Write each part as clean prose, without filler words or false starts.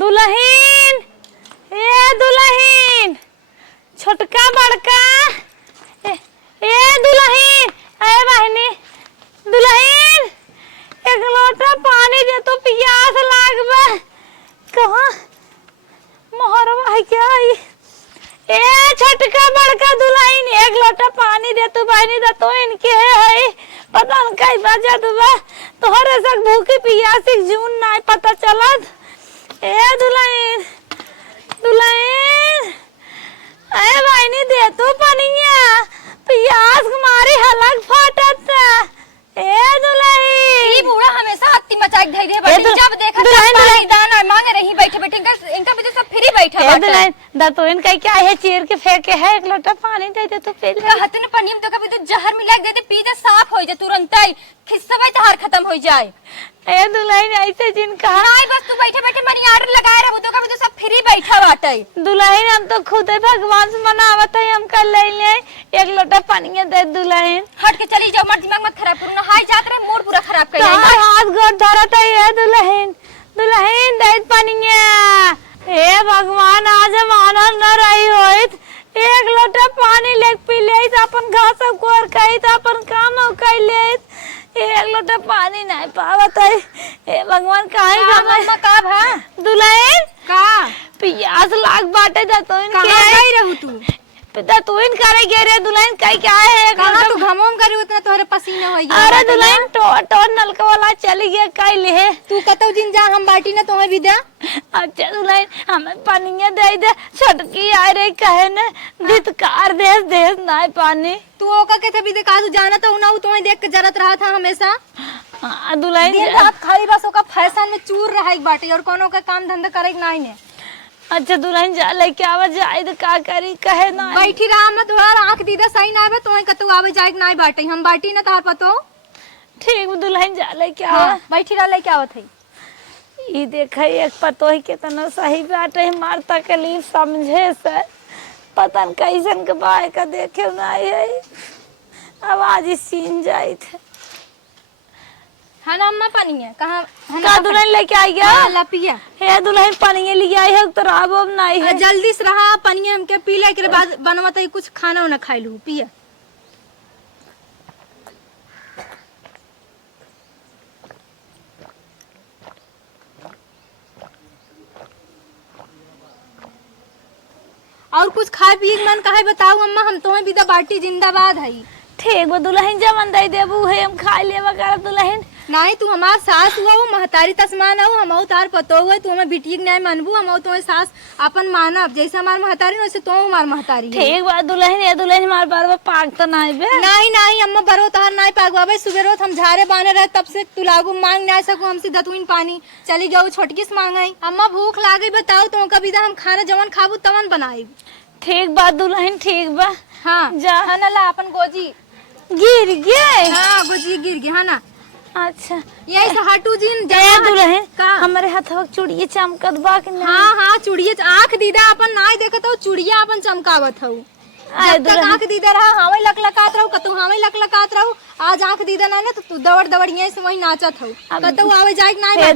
दुल्हन ए दुल्हन छोटका बड़का ए दुल्हन ए बहनी दुल्हन एक लोटा पानी दे तो प्यास लागबे कहाँ मोहरवा है क्या ए छोटका बड़का दुल्हन एक लोटा पानी दे तो बहनी दे तो इनके है पता न कई बजत बा तोहरे सक भूखी प्यासी जून ना पता चलत ए दुल्हन दुल्हन ए बहनी दे तो पनिया प्यास मारी हलक फाटत ए दुल्हन ई बूढ़ा हमेशा हत्ती मचाक धई दे बड़ी जब देखा सब पानी दाना मांग रही बैठे बैठे इनका भी तो सब फ्री बैठा बाटे दुल्हन दा तो इनका क्या है चीर के फेंके है एक लोटा पानी दे दे तो पी ले कहत न पनियम तो कभी तो जहर मिला के दे दे पी दे साफ हो जाए तुरंत ही खिस्सबे तहार खत्म हो जाए ए दुल्हन ऐसे जिन कहा नहीं बस तू बैठे बैठे मनी आर्डर लगाए रहबो तो कभी तो सब फ्री बैठा बाटे दुल्हन हम तो खुद भगवान से मनावत है हम कर ले ले एक लोटा पानी दे दुल्हन हट के चली जाओ मत दिमाग मत खराब करो ना हाय जात रहे मूड पूरा खराब कर कहां हाथ गोड़ धरत है दुल्हन दुल्हन दे पानी हे भगवान आज मानल न रही होइत एक लोटा पानी ले पी ले अपन घास सब कोर कई त अपन काम कर ले एक लोटा पानी नहीं पावत है हे भगवान काहे मम्मा का भा दुल्हन का प्यास लाग बाटे जा तो इनके कहां गई रहू तू पिता तू इन करे गे रे दुल्हन कई क्या है कहां तू घमोम करी उतना तोहरे पसीना होई अरे दुल्हन टो नलका वाला चली गया कई ले तू कतौ दिन जा हम बाटी ना तोहे विदा अच्छा दुल्हन हमें पानी दे दे छोटकी आ रही कहे न धितकार देश देश ना पानी तू ओका के थे भी देखा तू जाना तो ना तोहे देख के जरत रहा था हमेशा दुल्हन दिन रात खाली बस ओका फैशन में चूर रहा एक बाटी और कोनो का काम धंधा करे नहीं ने अच्छा दुल्हन जा लेके आवा जाए तो का करी कहे ना बैठी रहा मत तोहार आंख दीदा सही ना आवे तोहे कतौ आवे जाए नहीं बाटी हम बाटी ना तार पतो ठीक दुल्हन जा लेके आवा बैठी रहा लेके आवत है ई देखे एक पतो ही कितना सही बाटे हमार तकलीफ समझे से पता न कैसन के बाय का देखे नहीं है आवाज ही सीन जाई थे है ना अम्मा पानी है कहां का दुल्हन लेके आई गया ला पिया हे दुल्हन पानी लेके आई है तो राब अब नहीं है जल्दी से रहा पानी हमके पी ले के बाद बनवत है कुछ खाना ना खाई लू पिया और कुछ खाए पिए मन काहे बताऊ अम्मा हम तोहे भी दा बाटी जिंदाबाद है ठीक वो दुल्हन जमन दे देबू है हम खा लेवा कर दुल्हन नहीं तू हमार सास हुआ हो महतारी तस्मान हो हम तार पतो हुआ तू हमें बिटिया के नहीं मानबू हम तो सास अपन मानब जैसे हमार महतारी वैसे तो हमार महतारी ठीक बात दुल्हन ये दुल्हन हमार बार पाक तो नहीं बे नहीं अम्मा बरो तार नहीं पागवाबे सुबह रोज हम झारे बाने रहे तब से तू लागू मांग नहीं सकू हमसे दतुइन पानी चली जाओ छोटकी से मांगाई अम्मा भूख लागे बताओ तो कभी हम खाना जवन खाबू तवन बनाई ठीक बात दुल्हन ठीक बा हाँ जा है ना अपन गोजी गिर गए हाँ गोजी गिर गई है ना अच्छा यही से हटू जिन जय दुल्हन का हमारे हाथवा चूड़िए चमकत बा कि नहीं हाँ चूड़िए आंख दीदा अपन नाई देखत हो चूड़िया अपन चमकावत हो जब तक आंख दीदा रहा हावे लकलकात रहू कतौ हावे लकलकात रहू आज आंख दीदा ना तो तू दौड़ दौड़ यहीं से वहीं नाचत हो कतौ आवे जाए नहीं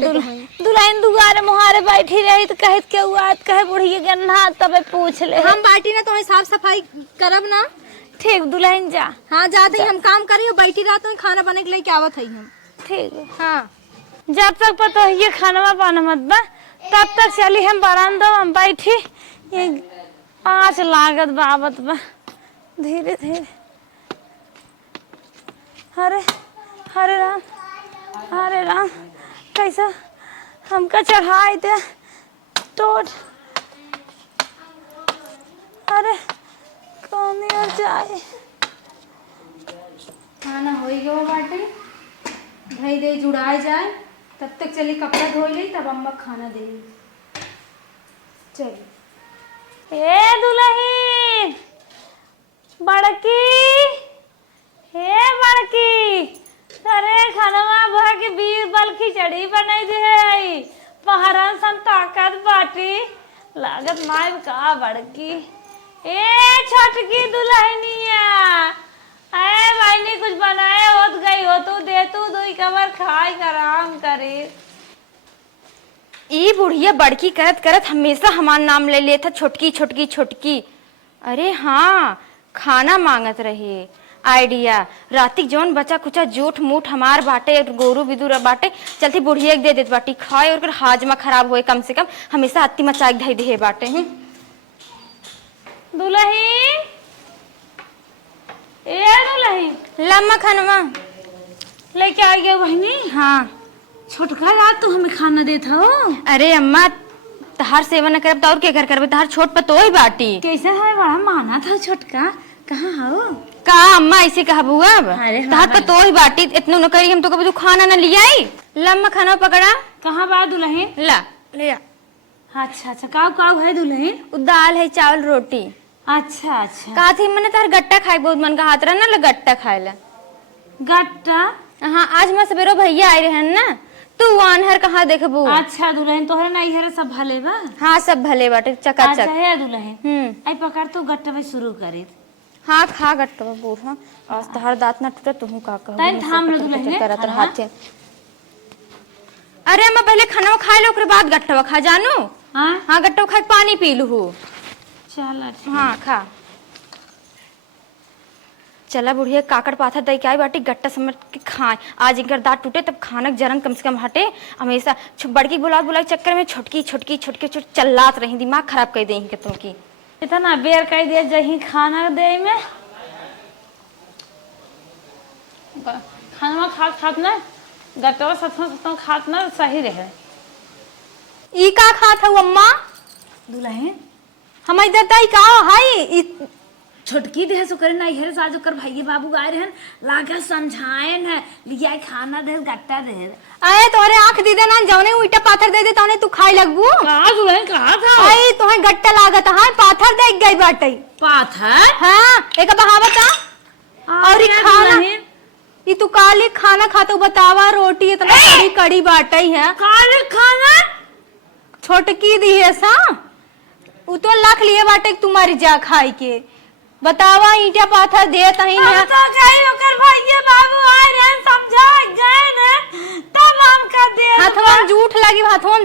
दुल्हन दुआरे मुहारे बैठी रही तो कहत के हुआत कहे बुढ़िए गन्ना तबे पूछ ले हम बाटी ना तो साफ सफाई करब ना ठीक दुल्हन जा हाँ जाते हम काम करियो बैठी रहा तो खाना बने के लेके आवत है हम ठीक हाँ जब तक पता है ये खाना पाना मत बा तब तक चली हम बरामदा हम बैठी ये 5 लागत बाबत बा धीरे धीरे हरे हरे राम कैसा हमका चढ़ाई दे टोट अरे कौन और जाए खाना हो गया बाटे भाई दे जुड़ाए जाए तब तक चली कपड़ा धो ले तब अम्मा खाना दे चल ए दुल्हन बड़की हे बड़की अरे खाना भर के बीरबल खिचड़ी बनाई दे पहरन सन ताकत बाटी लागत माय का बड़की ए छोटकी दुल्हनिया अरे भाई कुछ बनाए होत गई हो तू दे तू दुई कबर खाई आराम करे ई बुढ़िया बड़की करत करत हमेशा हमार नाम ले लेता, छोटकी छोटकी छोटकी। अरे हाँ, खाना मांगत रही। आइडिया, रातिक जौन बचा कुचा जूठ मूठ हमार बाटे, गोरू बिदूर बाटे, चलती बुढ़िया के दे देत बाटी, खाए और हाजमा खराब होए कम से कम। हमेशा अत्ती मचा के धई दे बाटे। दुल्हन, ए दुल्हन, लम्मा खनवा लेके आ गया बहनी। हाँ। छोटका रात तो हमें खाना देता हो। अरे अम्मा, तहार सेवा न करब तो और के घर करबे, तहार छोट पतोही बाटी। कैसा है, बड़ा माना था छोटका, कहाँ हो? का अम्मा ऐसे कहबू अब? अरे हाँ तहार पतोही बाटी, इतना न करी हम तो कभी तू खाना न लिया आई। लम्मा खाना पकड़ा। कहाँ बा दुल्हन? ला ले आ। अच्छा अच्छा, काव काव है दुल्हन? उ दाल है, चावल रोटी। अच्छा अच्छा। का थी मने तार गट्टा खाए बहुत मन का हाथ रहा ना, गट्टा खाए ला। गट्टा? हाँ, आज मैं सवेरो भैया आए रहे ना, तू वानहर कहाँ देखबू। अच्छा दुल्हन, तोहरे नहीं है सब भले बा? हाँ सब भले बाटे, चकाचक। अच्छा है दुल्हन। आई पकड़ तू गट्टा में शुरू करे। हाँ खा गट्टा बूढ़ा, आज तहार दांत ना टूटा, तू का कहबू। तैन थाम ले दुल्हन करत खाना। हाथे। अरे अम्मा पहले खाना खा लो, ओकरे बाद गट्टा खा जानू। हाँ हाँ, गट्टा खा के पानी पी लू। चल अच्छा। हाँ खा। चला बुढ़िया, काकड़ पाथा दई के आई बाटी, गट्टा समझ के खाए। आज इनकर दांत टूटे तब खाना जरन कम से कम हटे। हमेशा बड़की बुला चक्कर में छोटकी छोटकी छोटकी छोट चल्लात रही, दिमाग खराब कर दे के तुमकी। इतना बेर कह दिया जही खाना दे में, खाना खात ना, गट्टा सतों खात ना सही रहे। ई का खात हऊ अम्मा? दुल्हन हम इधर तई का हाई छोटकी देह सो करे नहीं है, साजो कर भाई बाबू आए रहन, लागे समझाएन है, लिया खाना दे गट्टा दे। आए तोरे आंख दीदे ना जौने उल्टा पाथर दे दे तौने तू खाई लगबू। कहाँ दुल्हन, कहाँ था? आई तोहे गट्टा लागत है, पाथर देख गई बाटई। पाथर? हाँ, एक बहावत आ। और ई खाना, ई तू काली खाना खातो बतावा, रोटी इतना कड़ी कड़ी बाटई है। काले खाना? छोटकी दी है सा, उ तो लख लिए बाटे तुम्हारी जा खाई के। बतावा ईटा पाथर दे तही ना। तो गई ओकर भैया बाबू आए रहन, समझा गए न, तब हम का दे। हाथवा में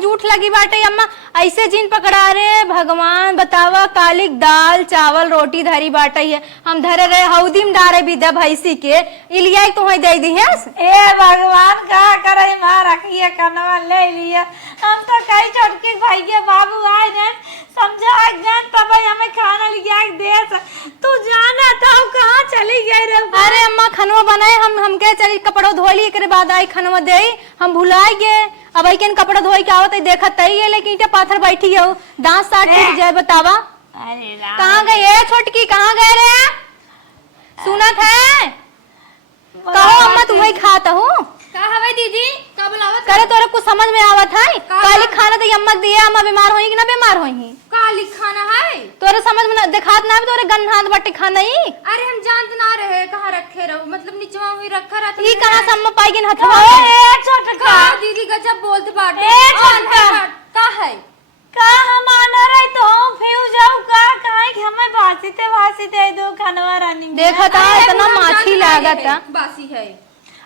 जूठ लगी बाटे अम्मा, ऐसे जिन पकड़ा रे भगवान। बतावा कालिक दाल चावल रोटी धरी बाटे है, हम धरे रहे हौदी में डारे विदा भैंसी के, इलिया तो ही दे दी है। ए भगवान, का करे मार रखिए, कनवा ले लिया। हम तो कई छोटके भैया बाबू आए रहन, समझा गए तब हमें खाना लिया दे। तू जाना था कहाँ चली गई रे? अरे अम्मा खनवा बनाए, हम के चली कपड़ो धो ली, एकरे बाद आई खनवा दे, हम भुलाई गए। अब आई के कपड़ा धोई के आवत देखत तई है, लेकिन ईटा पाथर बैठी हो, दांत साट टूट जाए। बतावा अरे राम, कहाँ गई है छोटकी, कहाँ गए रे? सुनत है? कहो अम्मा तुम्हें खाता हूँ। का हवे दीदी, का बुलावत? करे तोरे कुछ समझ में आवत है? काली खाना तो अम्मा दिया, अम्मा बीमार होई कि ना बीमार होई? काली खाना है? तोरे समझ में देखात ना, तोरे गन्हात बटे खाना ही। अरे हम जानते ना रहे कहाँ रखे रहो, मतलब नीचवा हुई रखा रहता। ई कहाँ से अम्मा पाई गिन हथवा? ए छोटका दीदी गजब बोलते बाटे। ए छोटका का है? का हम आना रहे तो हम फ्यूज जाऊ का, काहे कि हमें वासीते दो खनवा रानी। देखत है इतना माछी लागत है। बासी है।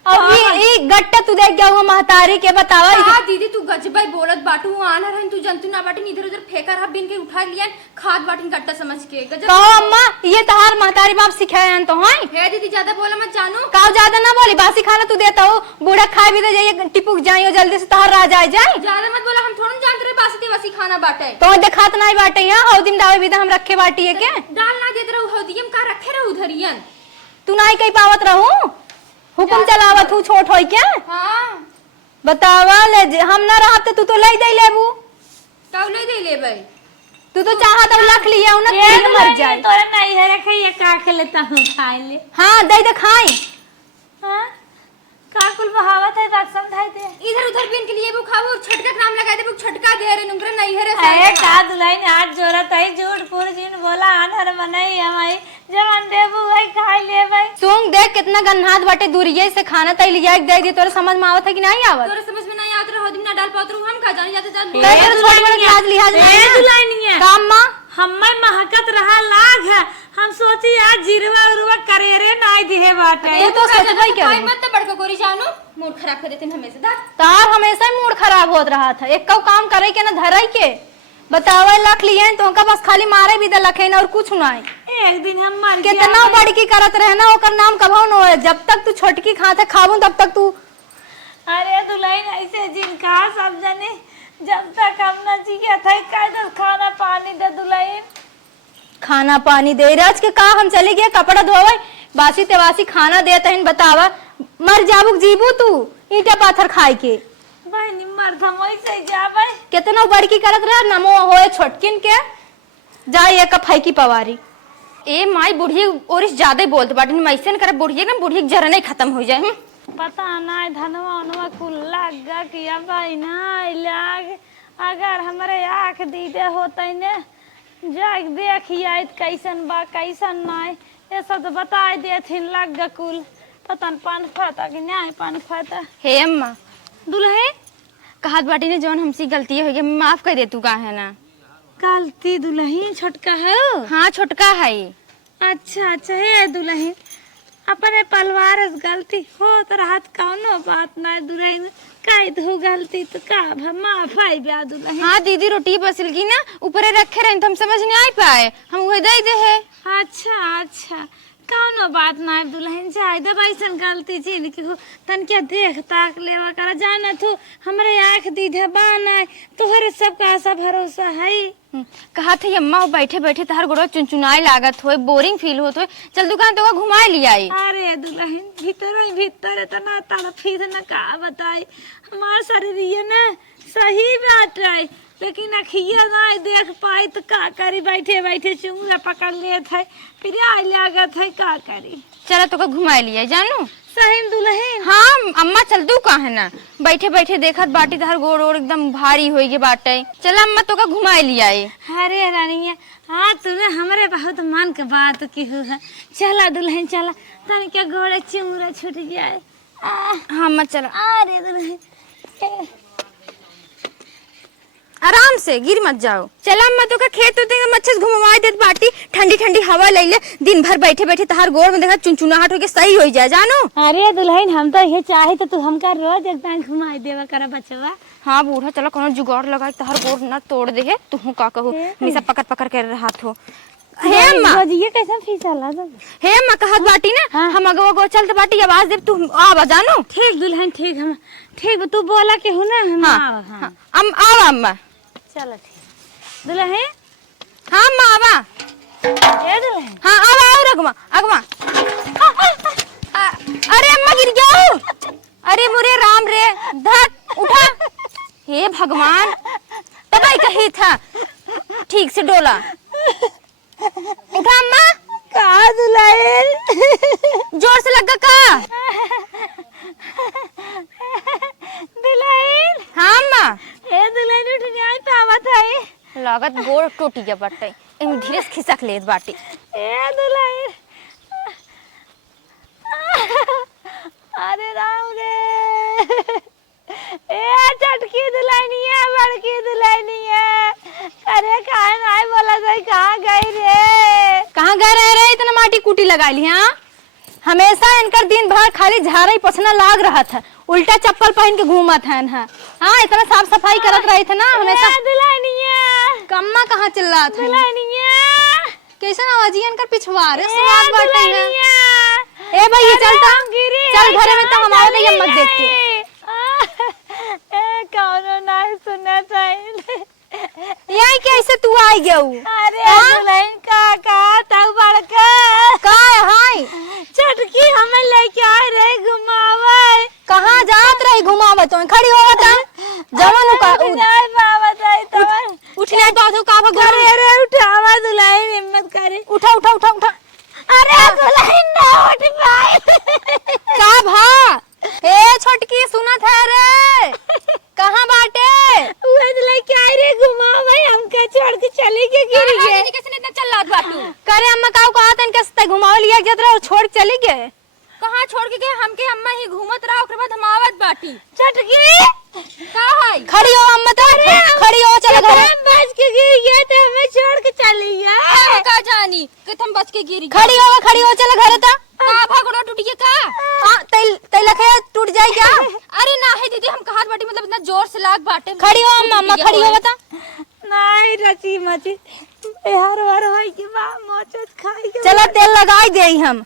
अब ई गट्टा तू देख गया हुआ महतारी के। बतावा हाँ दीदी, तू गजबाई बोलत बाटू, आना रहन तू जंतु ना बाटी, इधर उधर फेंका रहा, बिन के उठा लिया, खाद बाटी गट्टा समझ के। गजब कहो अम्मा, ये तहार महतारी बाप सिखाए हैं तो हैं? है दीदी, ज्यादा बोला मत जानू। काव ज्यादा ना बोली, बासी खाना तू देता हो, बूढ़ा खाए भी दे जाइए, टिपुक जाइयो जल्दी से, तहार राज आ जाए। ज्यादा मत बोला, हम थोड़ा जानते रहे बासी वासी खाना बाटे। तो देखात नहीं बाटे यहाँ, हौदी दावे भी हम रखे बाटी है के? डाल ना देते रहो, हौदियम का रखे रहो उधरियन। तू नहीं कही पावत रहू, हुकुम चलावत हूँ छोट होई क्या? हाँ बतावा ले, हम ना रहते तू तो ले दे लेबू। कब ले दे ले भाई, तू तो चाहत अब रख लिया ना, तीन मर जाए। तोरे नहीं है रखे, ये का के लेता हूँ खाए ले। हाँ दे दे खाई। हाँ का कुल बहावत है, बात समझाई दे। इधर उधर बिन के लिए वो खाओ, छटका नाम लगा दे, वो छटका दे रे नुंगरा नहीं है रे। अरे का दुल्हन हाथ जोड़त है, झूठ पूर जिन बोला आनर बनाई हमारी, जवन देबू है खाई ले भाई। सुन देख कितना गन्हात बाटे, दूरिये से खाना तई लिया दे दी। तोरे समझ में आवत है कि नहीं आवत? तोरे समझ में नहीं आवत रहो, दिन ना डाल पात रहो, हम का जाने जाते जान। तेरे छोट बड़े लाज लिहाज नहीं है। दुल्हनिया काम मां हम्मर महकत रहा लाग है, हम सोची आज जिरवा उरवा करेरे नाई दिहे बाटे। ये तो सोच भाई क्या मत तो बड़का कोरी जानू मूड खराब कर देते हमेशा दा। तार हमेशा ही मूड खराब होत रहा था। एक काम करे के ना धराई के बतावे लख लिए तो उनका बस खाली मारे भी लखे और कुछ नहीं। एक दिन हम मर कितना बड़की करत रहना ओकर नाम कभो न होए। जब तक तू छोटकी खाते खाबू तब तक तू। अरे दुल्हन ऐसे जिनका सब जने जब तक हम न जिया था कायदे खाना पानी दे दुल्हन। खाना पानी दे राज के का हम चले गए कपड़ा धोवे बासी तेवासी खाना देते हैं बतावा मर जाबुक जीबू तू ईटा पाथर खाए के। भाई निमर हम ऐसे जावे कितना बड़की करत रहा नमो होए छोटकिन के जाए एक फैकी पवारी। ए माई बुढ़िया और ज्यादा बोलत बाटे मैसन करे बुढ़िया ना बुढ़िया जरा नहीं खत्म हो जाए। पता नहीं धनवा उनवा कुल लगा किया भाई ना लाग अगर हमारे आँख दीदे होते ने जाग देखिए कैसन बा कैसन नहीं ये सब तो बता देथिन लग कुल पता न पान खाता कि नहीं पान खाता। हे अम्मा दुल्हे कहत बाटी ने जौन हमसे गलती हो गई माफ कर दे तू का है ना। गलती दुल्हन छोटका है। हाँ छोटका है। अच्छा अच्छा है दुल्हन अपने परिवार गलती हो तो राहत कौनो बात ना दुल्हन कैद हो गलती तो का माफ है ब्याह दुल्हन। हाँ दीदी रोटी बसल की ना ऊपर रखे रहे तो हम समझ नहीं आ पाए हम वही दे दे है। अच्छा अच्छा कौनो बात ना दुल्हन जाए दबाइसन गलती चीन के हो तन क्या देख ताक लेवा करा जाना तू हमरे आँख दीधे बाना तोहरे सबका आशा भरोसा है। कहा थे अम्मा वो बैठे बैठे तहर गोड़ो चुनचुनाए लागत हो बोरिंग फील होत हो चल दुकान तो घुमाए लिया। अरे दुल्हन भीतर इतना तड़फी न का बताई हमार शरीर ये ना सही बात है लेकिन अखिया ना देख पाई तो का करी बैठे बैठे चुंगरा पकड़ ले थे फिर आई लागत है का करी। चलो तो घुमाए लिया जानू सही दुल्हन। हाँ अम्मा चल दू का है ना बैठे बैठे देखत बाटी तहर गोड़ ओड़ एकदम भारी हो गए बाटे चल अम्मा तो का घुमाए लिया। अरे रानिया हाँ तूने हमारे बहुत मन के बात की हो है चला दुल्हन चला तन क्या गोड़े चुंगरा छूट जाए। हाँ अम्मा चला अरे दुल्हन आराम से गिर मत जाओ। चला अम्मा तो का खेत होते मच्छर घुमाए देत बाटी ठंडी ठंडी हवा ले ले दिन भर बैठे बैठे तहार गोड़ में देखा चुनचुनाहट हो के सही हो जाए जानो। अरे दुल्हन हम तो ये चाहे तो तू हमका रोज एकदम घुमाई देवा करा बचवा। हाँ बूढ़ा चलो कोनो जुगाड़ लगा तहार गोड़ ना तोड़ दे है तू का कहू हमेशा पकड़ पकड़ कर हाथ हो। हे अम्मा ये कैसा फिसला हे अम्मा कहत बाटी ना हम अगवा गो चलते बाटी आवाज दे तू आवा जानो। ठीक दुल्हन ठीक हम ठीक तू बोला के हो ना हम हाँ आवा अम्मा चलो ठीक दुल्हन। हाँ अम्मा आवा ए दुल्हन हाँ आवा आओ रगमा अगवा अरे अम्मा गिर जाओ। अरे मुरे राम रे धत उठा हे भगवान तबाई कही था ठीक से डोला उठा अम्मा का दुल्हन जोर से लगा का दुल्हन। हाँ अम्मा ए दुल्हन उठ जाए पावत है लागत गोड़ टूटी गया बाटे एम धीरे से खिसक लेत बाटी। ए दुल्हन अरे राम रे ए चटकी दुल्हनिया बड़की दुल्हनिया अरे कहाँ नहीं बोला सही कहाँ गई रे। कहाँ गए रहे इतना माटी कूटी लगा ली। हाँ हमेशा इनकर दिन भर खाली झाड़ा ही पोछना लाग रहा था उल्टा चप्पल पहन के घूमत है। हाँ इतना साफ सफाई करत रहे थे ना हमेशा। दुल्हनिया कम्मा कहाँ चिल्ला रहा था दुल्हनिया कैसा आवाज इनकर पिछवाड़े स्वाद बाटे है। दुल्हनिया ए भाई चलता चल घरे में तो हम आओ नहीं मत देख के ए कौनो नहीं सुना चाहिए यही कैसे तू आई गया अरे दुल्हन का तब बड़का का हाय चटकी हमें लेके आए रे घुमावे कहाँ जात रही घुमावत तो खड़ी होवत है जवन का नहीं बाबा जाई तब उठ नहीं पाथो का भगवान अरे उठावा दुल्हन हिम्मत करे उठा उठा उठा उठा अरे दुल्हन ना उठ पाए का भा ए छोटकी सुनत है रे कहाँ बाटे वो लेके आए रे घुमावे हमका छोड़ के चले के गिर गए कैसे इतना चल्लात बाटू करे अम्मा का कहत है कैसे घुमाव लिया गया और छोड़ के चली गए। कहाँ छोड़ के गए हमके अम्मा ही घूमत रहा ओकरे बाद हम आवत बाटी चटकी का है खड़ी हो अम्मा तो खड़ी हो चलो घर बच के गिर गया तो हमें छोड़ के चली गया। हम का जानी कि तुम बच के गिरी। खड़ी हो चल घरे ता का भागड़ो टूट गया का। हां तै लखे टूट जाई क्या। अरे ना है दीदी हम कहां बाटी मतलब इतना जोर से लाग बाटे। खड़ी हो मम्मा खड़ी हो बता। नहीं रची मची हर बार होई कि बा मोचत खाई के। चला तेल लगाई देई हम।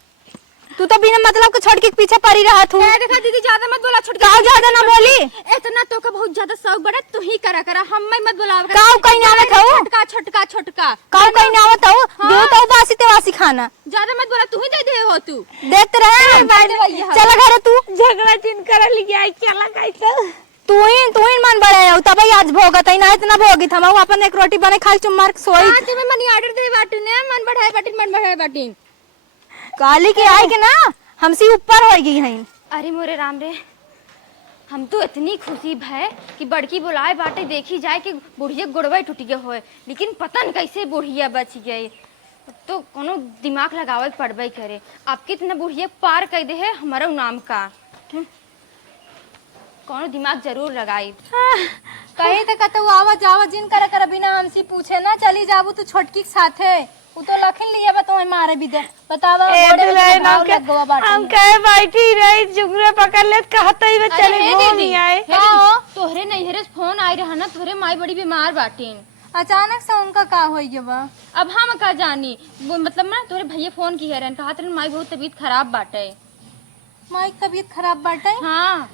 तू तो बिना मतलब के छोड़ के पीछे पड़ी रहा तू। देखा दीदी ज्यादा मत बोला छोड़ के। का ज्यादा ना बोली। इतना तो का बहुत ज्यादा शौक बड़ा तू ही करा हम मत बोलाव। काऊ कहीं ना आवत हो। छोटका काऊ कहीं ना आवत हो। दो तो बासी ते वासी खाना। ज्यादा मत बोला तू ही दे हो तू। देखते रहे। चला घरे तू। झगड़ा चिन कर लिया चला कैसे। तू ही मन बड़े हो तब आज भोगत है ना इतना भोगित हम अपन एक रोटी बने खाई चुम मार सोई। हां ते मनी ऑर्डर दे बाटू ने मन बढ़ाए बाटी काली के आई के ना हमसे ऊपर हो गई है। अरे मोरे राम रे, हम तो इतनी खुशी भय कि बड़की बुलाए बाटे देखी जाए कि बुढ़िया गुड़वा टूट गए होए, लेकिन पता नहीं कैसे बुढ़िया बच गई। तो कोनो दिमाग लगावे पड़बे करे। आप कितना बुढ़िया पार कर दे है हमारा नाम का। कोनो दिमाग जरूर लगाई। कहीं तो कतौ आवा जिन कर बिना हमसे पूछे ना चली जाबू तू छोटकी के साथे। उ तो लखन लिया बा तुम्हें मारे भी दे बतावा। हम कहे बैठी रही जुगरे पकड़ ले कहते ही चले घूम आए। तोहरे नैहरे फोन आई रहा ना तोहरे माई बड़ी बीमार बाटीन। अचानक से उनका का हो गया बा। अब हम का जानी मतलब ना तोहरे भैया फोन की है कहा तेरे माई बहुत तबीयत खराब बाटे। माई तबीयत खराब बाटे। हाँ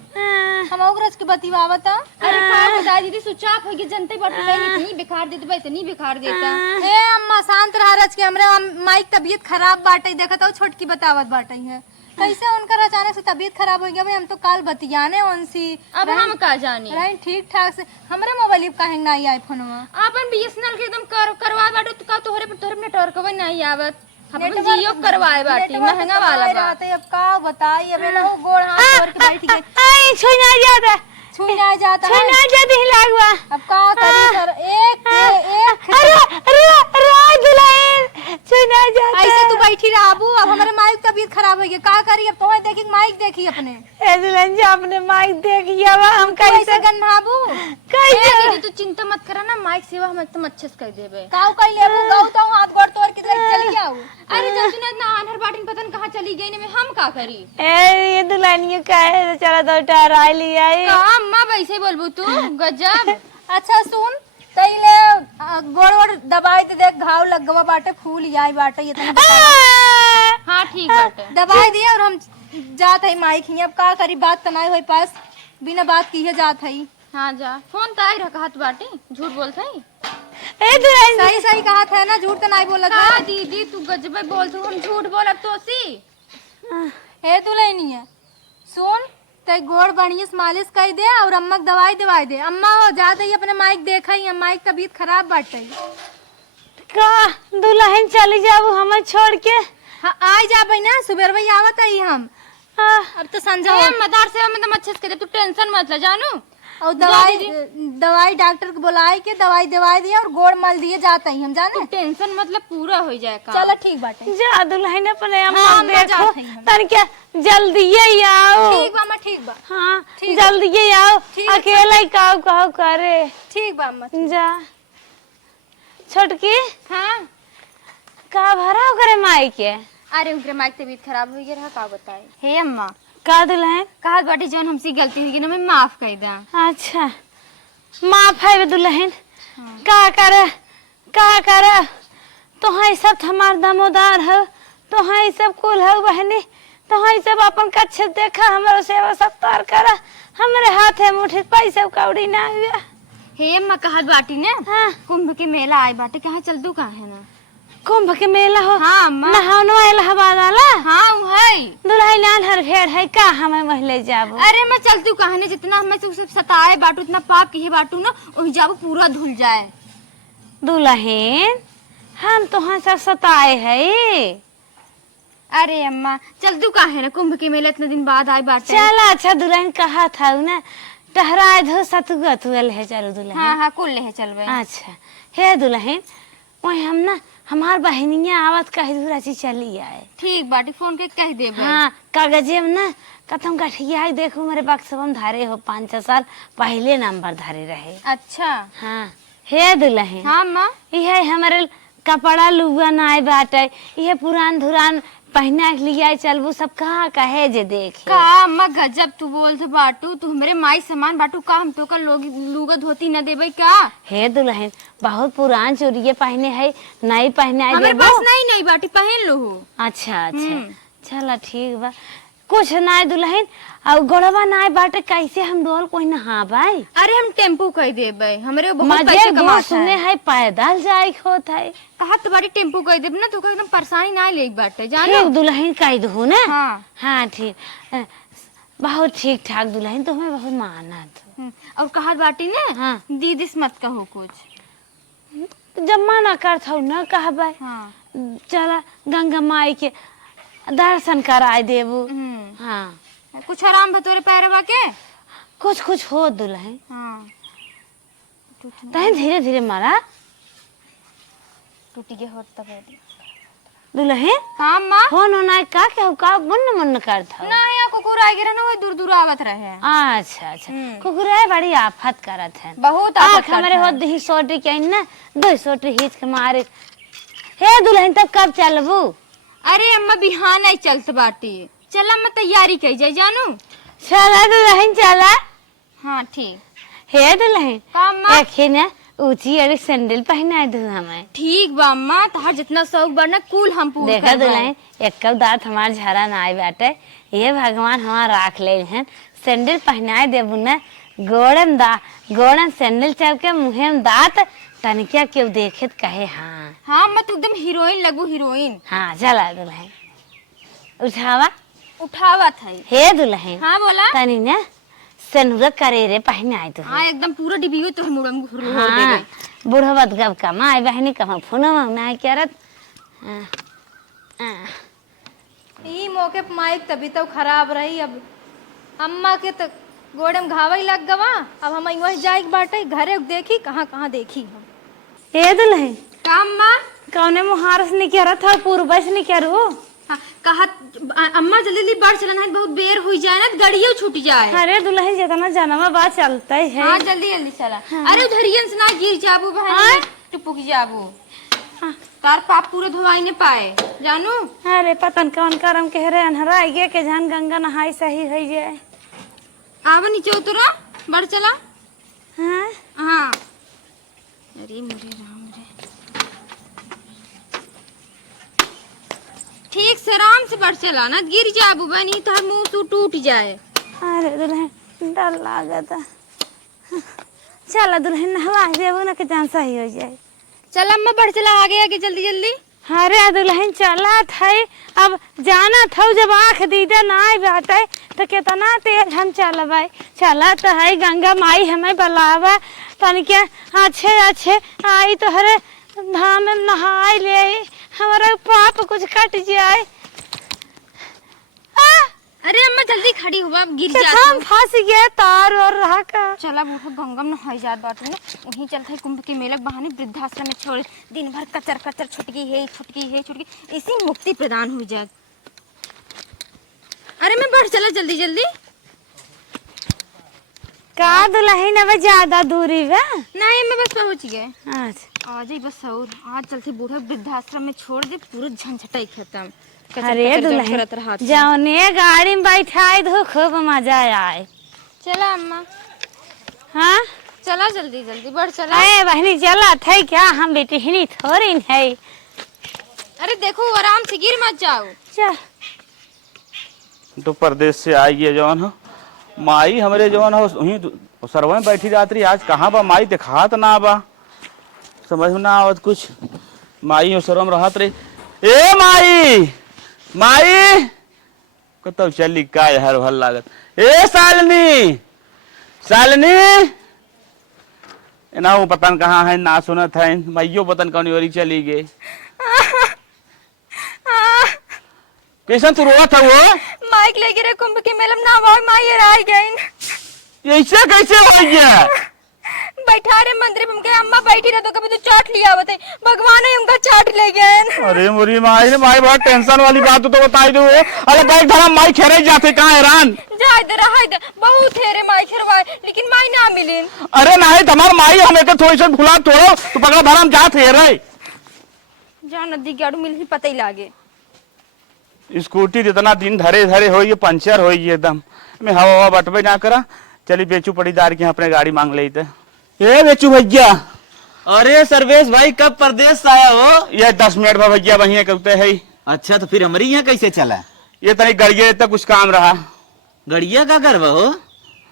हम औरज के बतिवावता। अरे का बता दीदी स्विच ऑफ हो गई जनते बाटे इतनी बेकार देते बा इतनी बेकार देता। ए अम्मा शांत रह रज के हमरे माई तबीयत खराब बाटे देखत हो छोटकी बतावत बाटे है। कैसे उनका अचानक से तबीयत खराब हो गया भाई हम तो काल बतियाने उनसी। अब हम का जानी रही ठीक ठाक से हमरे मोबाइल पे काहे नहीं आई फोनवा। अपन बीएसएनएल के एकदम करवा बाटे तो का तोहरे नेटवर्क नहीं आवत। हम जियो करवाए बाटी महंगा वाला बा। अब का बताई अब ना गोड़ हाथ तोड़ के बैठ गए। आई छुना जाता ही लागवा। अब का करी सर एक अरे दुल्हन छुना जाता। ऐसे तू बैठी रहबू। अब हमारे माइक तबीयत खराब हो गई का करी। अब तोहे देखी माइक देखी अपने। ए दुल्हन जो अपने माइक देखिया बा हम कैसे गन्नाबू। कैसे दीदी तू चिंता मत करा ना माइक सेवा हम एकदम अच्छे से कर देबे। काऊ कई लेबू गाऊ तो हाथ गोड़ तोड़ के चली जाऊ। अरे जब सुना ना आनहर बाटिन पतन कहां चली गई ने में हम का करी। ए ये दुल्हनिया काहे चला तो टहराई ली आई। का अम्मा वैसे बोलबू तू गजब। अच्छा सुन तईले गोड़ दबाई दे देख घाव लग गवा बाटे फूल आई बाटे इतना। हां ठीक बाटे दबाई दिए और हम जात है माइक ही। अब का करी बात तनाई होई पास बिना बात की है जात है। हां जा फोन ताई रखत बाटे झूठ बोलत है। ए दुल्हन सही कहा था ना झूठ तो नहीं बोलत। हां दीदी तू गजब बोलत हम झूठ बोलत तो सी। हे दुल्हनिया सुन ते गोड़ बढ़िया से मालिश कर दे और अम्मा दवाई दे। अम्मा हो जाते ही अपने माइक देखा ही माइक तबीयत खराब बाटे। का दुल्हन चली जाबू हमें छोड़ के। हाँ आई जा ना सुबह भाई आवत आई हम। अब तो संजा मदार सेवा में तो अच्छे से करे तू टेंशन मत ले जानू। और दवाई डॉक्टर को बुलाए के दवाई दिया और गोड़ मल दिए जाता ही हम जाने। टेंशन मतलब पूरा हो जाए काम। चलो ठीक बाटे जा दुल्हन अपने अम्मा देखो तन क्या जल्दी आओ। ठीक बा अम्मा ठीक बा। हाँ जल्दी आओ अकेला ही काऊ काऊ करे। ठीक बा अम्मा जा छोटकी। हाँ का भरा करे माई के। अरे उनके माइक तबीयत खराब हो गया का बताए। हे अम्मा का दुल्हन कहा बाटी जौन हमसे गलती हुई ना मैं माफ कर दा। अच्छा माफ है दुल्हन। का करे तो है सब हमार दमोदार हो तो है सब कुल हो बहनी तो है सब अपन कच्छ देखा हमारो सेवा सत्कार कर हमारे हाथ है मुठे पैसे कौड़ी ना हुआ। हे अम्मा कहत बाटी ने हाँ कुंभ के मेला आए बाटे कहाँ चल दू कहाँ है ना। कुंभ के मेला हो। हाँ अम्मा नहानो इलाहाबाद वाला। हाँ वो है दुल्हन लाल हर भेड़ है का हमें महिले जाबो। अरे मैं चलती हूँ कहानी जितना हमें से उसे सताए बाटू इतना पाप की बाटू ना वही जाबो पूरा धुल जाए। दुल्हन हम तो हाँ सब सताए है। अरे अम्मा चल तू कहाँ है ना कुंभ के मेला इतने दिन बाद आए बाटे। चल अच्छा दुल्हन कहा था ना टहराए धो सतुआ तुअल है चलो दुल्हन। हाँ कुल ले चलबे। अच्छा हे दुल्हन वही हम ना हमार बहनिया आवत कह दूरा ची चली आए। ठीक बाटी फोन के कह देबे। हाँ कागजे में ना कथम कठिया देखो मेरे बक्सवा में धारे हो 5-6 साल पहले नंबर धारे रहे। अच्छा हाँ हे दुल्हन हाँ अम्मा। ये हमारे कपड़ा लुगा नाय बाटे, ये पुरान धुरान पहना के लिया चलबू सब कहाँ कहे जे देखे। का अम्मा गजब तू बोल तो बाटू, तू हमरे माई सामान बाटू का हम तो का लोग लुगा धोती न देबे का। हे दुल्हन बहुत पुरान चोरिये पहने है, नई पहने आई हमरे देबो। पास नहीं बाटी पहन लो। अच्छा अच्छा चला ठीक बा। कुछ नाय दुल्हन और गोड़वा नाय बाटे, कैसे हम डोल कोई नहाबाई। अरे हम टेम्पू कह देबे, हमरे बहुत मजे पैसे दूर कमाता सुने है। है पैदल जाए होत है। कहा तो बाटी टेम्पू कह देब ना तो का एकदम परेशानी ना ले बाटे जानो। ठीक दुल्हन कह दू ना। हाँ। हाँ ठीक बहुत ठीक ठाक दुल्हन, तुम्हें बहुत मानत। और कहा बाटी ने हाँ। दीदी से मत कहो कुछ। जब मना करत हो न कहबे। हाँ। चला गंगा माई के दर्शन कराए देबू। हाँ कुछ आराम बतोरे पैरवा के। कुछ कुछ हो दुल्हन। हाँ। तहे धीरे धीरे मारा टूटी के होत तब दुल्हन। हाँ माँ। फोन होना का के का मन करत हो। ना यहाँ कुकुर आ गिरा ना वो दूर दूर आवत रहे। अच्छा अच्छा कुकुरे बड़ी आफत करत है। बहुत आँख हमारे हो दी सोटी के ना दो सोटी हिच के मारे। हे दुल्हन तब कब चलबू। अरे अम्मा बिहान आई चलत बाटी, चला अम्मा तैयारी कई जाए जानू। चला दुल्हन चला। हाँ ठीक। हे दुल्हन का अम्मा। एक ना ऊंची अरे सैंडल पहना दू हमें। ठीक बा अम्मा, तहार जितना शौक बा ना कुल हम पूरा देखा दुल्हन एक कब दांत हमार झरा ना आए बाटे, ये भगवान हमार राख ले हैं। सैंडल पहनाए देबू ना गोड़न सैंडल चल के मुँहे में दांत तनिका क्यों देखे कहे। हाँ हाँ अम्मा तू एकदम हीरोइन लगू हीरोइन। हाँ चला दुल्हन उठावा। उठावत है। हे दुल्हन हाँ बोला। तनी ना सनुरा करेरे पहने आए तो। हाँ एकदम पूरा डिबियो तो मुड़म घुर हाँ बुढ़वत गब का माई बहनी कहाँ फोन ना करत। ई मौके पे माइक तभी तो खराब रही। अब अम्मा के तो गोड़े में घावा ही लग गवा। अब हम वही जाए बाटे घरे देखी कहाँ कहाँ देखी हम। हे दुल्हन का अम्मा। कौने मुहारस नहीं करत था पूर्व से नहीं करू। हाँ, कहा अम्मा जल्दी जल्दी बढ़ चलना है, बहुत बेर हुई जाए ना गड़ियों छूट जाए। अरे दुल्हन जितना जनवा बात चलता है। हाँ जल्दी जल्दी चला। अरे उधरियन से ना गिर जाबू बहन, टुपुक जाबू। तार पाप पूरे धोवाई ने पाए जानू। अरे पतन कौन करम कह रहे अनहरा आइए के जान गंगा नहाई सही हो जाए। आवा नीचे उतरा बढ़ चला। हाँ हाँ। अरे मुझे राम रे, ठीक से आराम से बढ़ चला ना गिर जाबू बनी तो मुंह सू टूट जाए। अरे दुल्हन डर लागता। चला दुल्हन नहवा देबो ना के जान सही हो जाए। चल अम्मा बढ़ चला आगे आगे जल्दी जल्दी। अरे दुल्हन चला था अब जाना था जब आँख दीदा ना बाटे तो कितना तेज हम चलबे। चला तो है गंगा माई हमें बुलावा तन के अच्छे अच्छे आई तो हरे धाम में नहाई ले हमारा पाप कुछ कट जाए। अरे अम्मा जल्दी खड़ी हुआ गिर हम जा। फंस गए तार और रहा का। चला बूढ़ा गंगा में नहाई जात बाटू ना वहीं चलते है कुंभ के मेले बहाने वृद्धाश्रम में छोड़ दिन भर कचर कचर छुटकी इसी मुक्ति प्रदान हो जाए। अरे मैं बढ़ चला जल्दी जल्दी। का दुल्हन अब ज्यादा दूरी बा। नहीं मैं बस पहुंच गए। अच्छा आज ही बस और आज चलते बूढ़ा वृद्धाश्रम में छोड़ दे पूरा झंझटाई खत्म। अरे दुल्हन जौने गाड़ी में बैठाए दो खूब मजा आए। चला अम्मा। हाँ चला जल्दी जल्दी बढ़ चला। अरे बहनी चला थे क्या हम बेटी हिनी थोड़ी है। अरे देखो आराम से गिर मत जाओ। चल तो परदेश से आई है जौन हो माई हमरे जौन हो वहीं सरवा में बैठी रात रही। आज कहाँ बा माई दिखात ना बा, समझ में ना आवत कुछ। माई हो सरवा में रहत रही। ए माई माई कतौ चली का हर भल लागत। ए सालनी सालनी ना वो पतन कहाँ है ना सुनत है। माइयो पतन कौन ओरी चली गई। कैसन तू रोवत है वो। माइक ले गिरे कुंभ के मेले में ना भाई माई आई गई। ऐसे कैसे हो गया। बैठा रे मंदिर में अम्मा बैठी रह तो कभी तो चाट लिया आवत है भगवान ही उनका चाट ले गए अरे मुरी माई रे माई, बहुत टेंशन वाली बात तो बताई दो। अरे बैठ धरा माई खेरे जाते कहाँ हैरान। जाय दे रहा दे बहुत हेरे माई खरवाए लेकिन माई ना मिलिन। अरे नहीं तुम्हार माई हमें के थोड़ी सी भुला तोड़ो तू पकड़ा धराम जात है रे। जा नदी गाड़ू मिल ही पता ही लागे। स्कूटी जितना दिन धरे धरे हो ये पंचर हो एकदम मैं हवा बटबे ना करा। चली बेचू पड़ीदार की अपने गाड़ी मांग ली थे। ये बेचू भैया। अरे सर्वेश भाई कब परदेश से आया हो? ये 10 मिनट में भैया वही कहते है। अच्छा तो फिर हमारी यहाँ कैसे चला? ये तनी गड़िए तक कुछ काम रहा। गड़िया का करवा हो?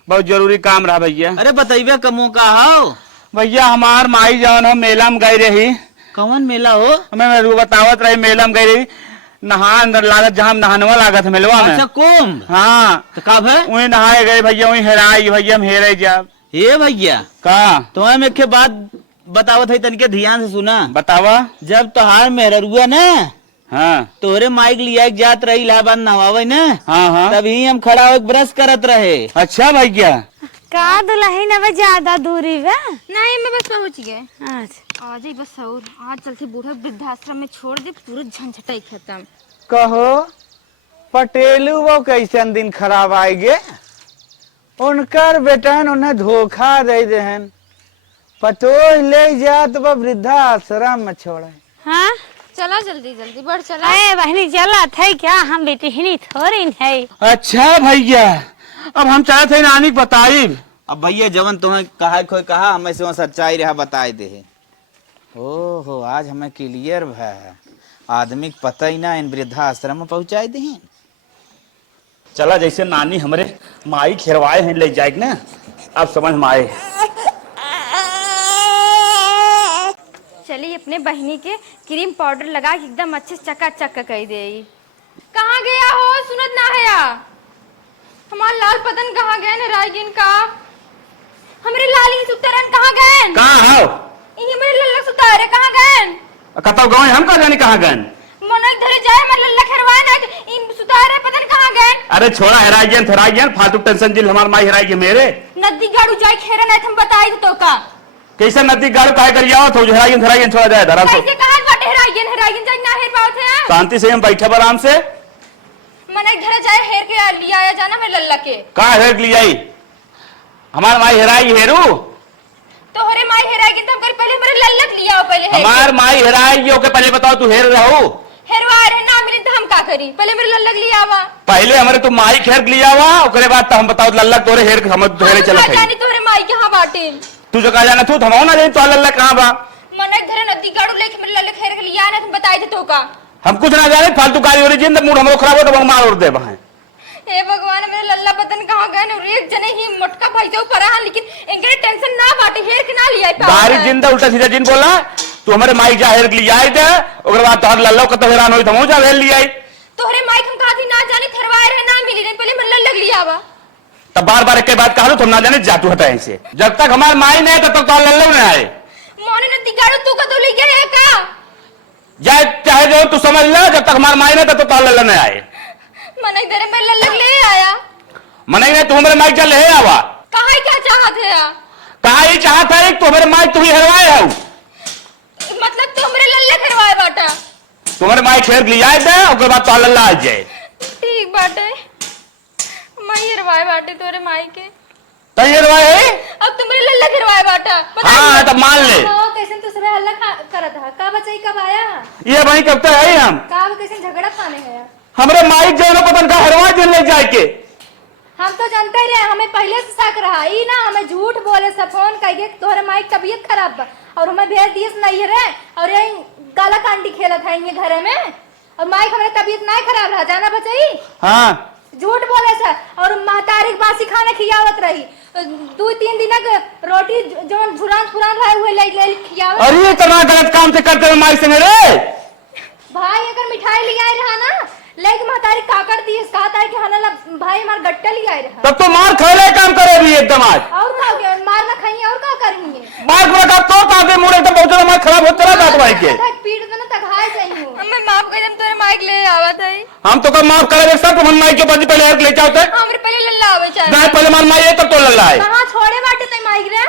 बहुत जरूरी काम रहा भैया। अरे बताइए कमो का हो? भैया हमार माई जवन हम मेला में गई रही। कौन मेला हो? हमें बतावत रही मेला में गई रही नहा अंदर लागत जहाँ नहानवा लागत मेलवा में। अच्छा कुंभ। हाँ तो कब है? वही नहाए गए भैया वही हेराई भैया हम हेरे जा। ये भैया का तुम्हें मैं के बात बतावत है तनिके ध्यान से सुना। बतावा। जब तोहार मेहरुआ न हाँ तोरे माइक लिया जात रही इलाहाबाद नहवावे न हाँ हाँ तभी हम खड़ा हो ब्रश करत रहे। अच्छा भैया। का दुल्हन अब ज्यादा दूरी बा? नहीं मैं बस पहुंच गए। अच्छा आज ही बस और आज चलते बूढ़ा वृद्धाश्रम में छोड़ दे पूरा झंझटाई खत्म। कहो पटेलू वो कैसन दिन खराब आएगे? उनकर बेटन उन्हें धोखा दे देहन पतो ले जा तो वो वृद्धा आश्रम में छोड़े। हाँ चला जल्दी जल्दी बढ़ चला। अरे बहनी चला थे क्या हम बेटी ही थोड़ी है। अच्छा भैया अब हम चाहते थे नानी बताई। अब भैया जवन तुम्हें कहा कोई कहा हमें से वहाँ सच्चाई रहा बताए दे। ओहो आज हमें क्लियर है आदमी को पता ही ना इन वृद्धा आश्रम में पहुंचाए दे। चला जैसे नानी हमरे माई खेरवाए हैं ले जाए ना अब समझ में आए। चलिए अपने बहनी के क्रीम पाउडर लगा के एकदम अच्छे से चकाचक कर दे। कहाँ गया हो सुनत ना है? हमारा लाल पतन कहाँ गए न रायगिन का? हमारे लाली सुतरन कहाँ गए? कहाँ हो? ये मेरे लल्ला सुतारे कहाँ गए? कतौ गाँव हम कहाँ जाने कहाँ गए? मन धरे जाए मैं लल्ला खरवाए ना इन सुतारे पतन कहाँ गए? अरे छोड़ा हेराइगन थराइगन फालतू टेंशन जिल हमार माई हेराई के मेरे। नदी गाड़ू जाए खेरा नहीं हम बताई तो का। कैसे नदी गाड़ काहे कर जाओ तो हेराइगन थराइगन छोड़ा जाए धरा तो। कैसे कहाँ बाटे हेराइगन जाए ना हेर पावत है? शांति से हम बैठे आराम से। मन धरे जाए हेर के लिया आया जाना मेरे लल्ला के। कहाँ हेर लिया हमार माई हेराई हेरू? तो हरे माई हेराई तो हम पहले मेरे लल्ला के लिया पहले हेर। हमार माई हेराई ओके पहले बताओ तू हेर रहो। हेरवा रहे ना मिली तो हम का करी? पहले मेरे लल्ला के लिया आवा। पहले हमारे तू माई खेर लिया हुआ ओकरे बाद तो हम बताओ लल्ला तोरे हेर समझ हेरे चलत है। जानी तोरे माई के हां बाटे। तू जो कहा जाना तू थमाओ ना जानी तो लल्ला कहाँ बा? मन धरे नदी गाड़ू लेके मेरे लल्ला खेर के लिया ना तुम बताई थे तो का। हम कुछ ना जाने फालतू गाड़ी हो रही जिंद मूड हमरो खराब हो तो मार उड़ दे वहां। हे भगवान मेरे लल्ला पतन कहां गए न? एक जने ही मोटका भाई जो परा है लेकिन इनके टेंशन ना बाटे हेर के ना लिया पावा। गाड़ी जिंदा उल्टा सीधा जिन बोला तू हमारे माई जा हेर लिया आई दे ओकरे बाद तोहर लल्ला को तो हैरान होई थमो जा हेर लिया आई। तोहरे माई हम कहा थी ना जाने थरवाए रहे ना मिली नहीं पहले मेरे लल्ला के लिया आवा। तब बार बार एक के बात कहा तुम ना जाने जा तू हटाए से जब तक हमारे माई नहीं तब तक तोहर लल्ला नहीं आए। मोने नदी गाड़ू तू का तो ले गया है का? जाए चाहे जो तू समझ ले जब तक हमारे माई नहीं तब तक तोहर लल्ला नहीं आए। मन इधर मेरे लल्ला के ले आया। मने नहीं तू हमारे माई चल ले आवा। कहां क्या चाहत है? कहा ही चाहता है तू हमारे माई तू ही हरवाए हो। मतलब तू मेरे लल्ला खरवाए बाटा। तुम्हारे माई खेर लिया आई दे ओकरे बाद तोहर लल्ला आ जाए। ठीक बाटे मैं हरवाए बाटे तोरे माई के। तो ये हरवाए अब तुम मेरे लल्ला खरवाए बाटा। हाँ तब मान ले। कैसे तू सब हल्ला करत है? का बचाई कब आया? ये वही करते है हम का कैसे झगड़ा खाने है? हमारे माई जो पतन का हरवा दिन ले जाए के। हम तो जानते ही रहे हमें पहले से शक रहा ई ना हमें झूठ बोले सब फोन कहिए तोहरे माई की तबीयत खराब बा और हमें भेज दिए नहीं रहे और ये गाला कांडी खेला था इनके घरे में और माई हमारे तबीयत नहीं खराब रहा जाना बचाई। हाँ झूठ बोले सर और महतारी बासी खाना खियावत रही 2-3 दिन रोटी जो झुरान फुरान रहे हुए ले खियावत। अरे इतना गलत काम से करते हो माई संग रे। भाई अगर मिठाई ले आए रहा ना लेकिन महतारी काकड़ दी कहता है कि हना भाई हमार गट्टा ले आए रहा। तब तो मार खाने काम करे भी एकदम आज। और का मार ना खाइए और का करेंगे? मार पूरा का तो काफी मूड एकदम बहुत ज्यादा मार खराब होता रहा दांत भाई के। पीड़ देना तघाए चाहिए। मैं माफ कर दम तोरे माई के ले आवा था। हम तो का माफ करे सब तुम माई के पास पहले ले जाओ थे। हमरे पहले लल्ला आवे चाहे। नहीं पहले मार माई है तब तो लल्ला है। कहां छोड़े बाटे ते माई रे?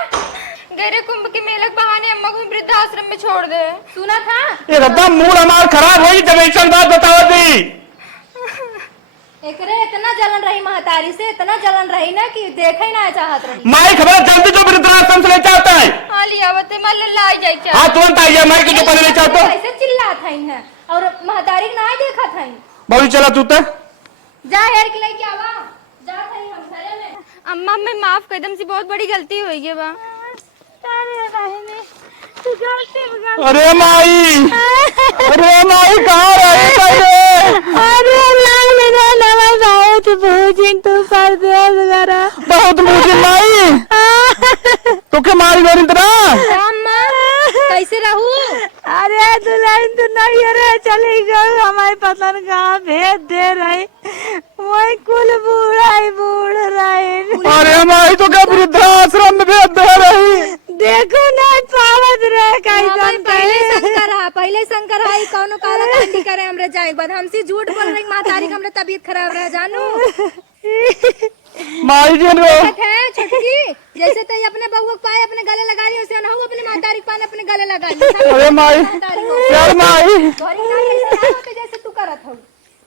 में छोड़ दे। सुना था एकदम मूड हमार खराब होई जब ऐसा बात बताओ दी। एकरे इतना जलन रही महतारी से, इतना जलन रही ना कि देखे ना चाहत रही। माई खबर जल्दी जो वृद्धाश्रम से ले चाहता है। हाँ लिया बते मैं लाई जाए क्या। हाँ तुरंत आइए, माई के जो पहले ले चाहता। कैसे चिल्लात हईन है और महतारी के ना देखत हईन। बहु चला तू तक जा हेर के लेके आवा, जा हई हम घरे में। अम्मा मैं माफ कर दम से बहुत बड़ी गलती हो गई बा। अरे बहनी तू गलती अरे माई, अरे माई कहाँ रही पहले। अरे लाल मेरा नवा भाई तू भूजिन तू परदेस गरा बहुत मुझे माई तो के मारी गोरी इतना। अम्मा कैसे रहू? अरे दुल्हन तू नहीं रे चली गई हमारे पतन कहाँ भेज दे रही वही कुल बूढ़ा ही बूढ़ रही। अरे माई तो क्या वृद्धाश्रम में भेज दे रही। देखो नहीं पावत रहे कैसन पहले शंकर है कौनो काला कांडी करे हमरे जाए बाद हमसे झूठ बोल रही महतारी हमरे तबीयत खराब रह जानू। माई जी रो है छुटकी जैसे तई अपने बउआ पाए अपने गले लगा ली उसे ना हो अपने महतारी पान अपने गले लगा ली। अरे माई, महतारी को। चल माई। गौरी ना कैसे